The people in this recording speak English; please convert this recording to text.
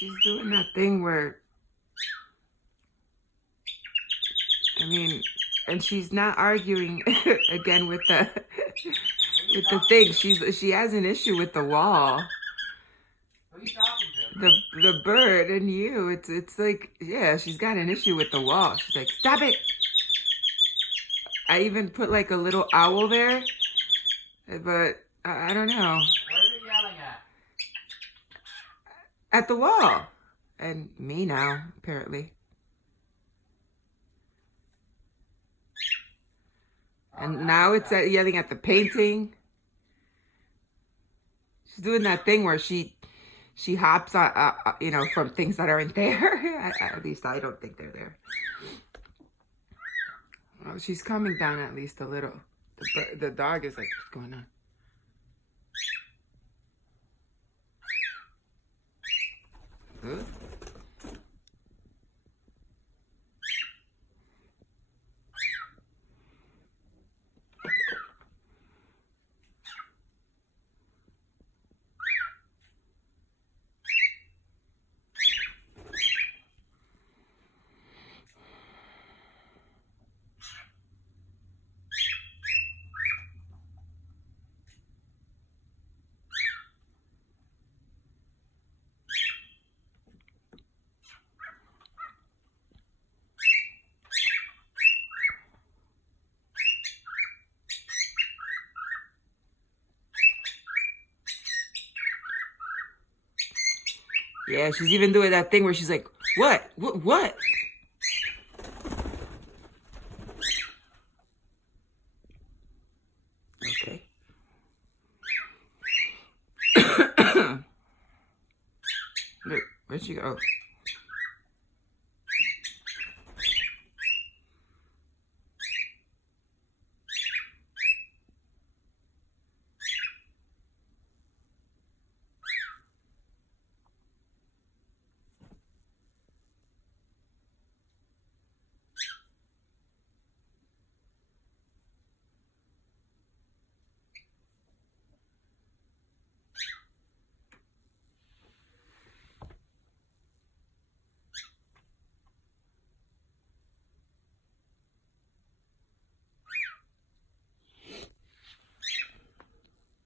she's doing that thing where, I mean, and she's not arguing again with the thing. She has an issue with the wall. Who are you talking to? The bird and you. It's like, yeah, she's got an issue with the wall. She's like, stop it. I even put like a little owl there, but I don't know. Where's it yelling at? At the wall. And me now, apparently. And now it's yelling at the painting. She's doing that thing where she hops on, you know, from things that aren't there. At least I don't think they're there. Oh, she's calming down at least a little. The dog is like, what's going on? Huh? Yeah, she's even doing that thing where she's like, what? What? Okay. Where'd she go?